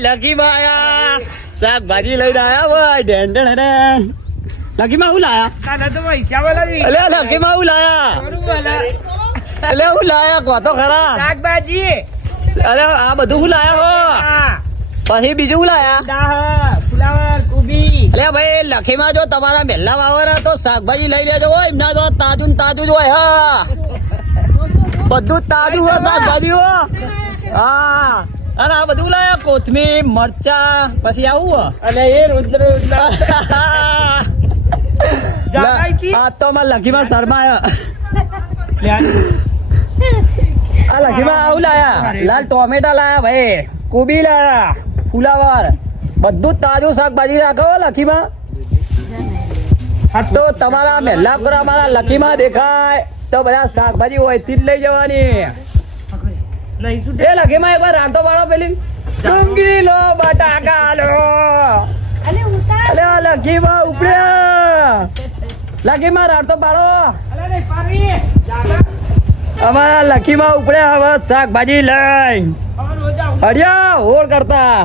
લકીમાં આયા શાકભાજી લઈને આયા ભાઈ ઢેંઢણ રે લકીમાં હું લાયા અલે લકી લકીમાં હું લાયા અલે હું લાયા કહો તો ખરા શાકભાજી અરે આ બધું હું લાયા હો પછી બીજું હું લાયા અલે ભાઈ લખીમાં જો તમારા મહેલા વાવર તો શાકભાજી લઈ લેજો હોય એમના તો તાજું તાજું જ હોય હા બધું તાજું હોય શાકભાજી હો હા અને આ બધું લાયા કોથમીર મરચા પછી આવું અને એ રુદ્ર આ તો અમાર લખીમાં શરમાયા. આ લખીમાં આવું લાયા. લાલ ટોમેટા લાયા ભાઈ. કોબી લાયા ફુલાવર. બધું તાજું શાકભાજી રાખો લખીમાં તો તમારા મહેલા પર અમારા લખીમાં દેખાય. તો બધા શાકભાજી હોયથી જ લઈ જવાની. લઈશું એ લખીમાં એકવાર રાંધો વાળો પેલી ડુંગળી લો બટાકા લો અલે ઉતાર. અલે આ લખીમાં ઉપડ્યા લખીમાં રાંધો પાડો. અલે રે પારી જાગા. અમારા લખીમાં ઉપડે હવે શાકભાજી લઈ. હવે હરિયા હોળ કરતા.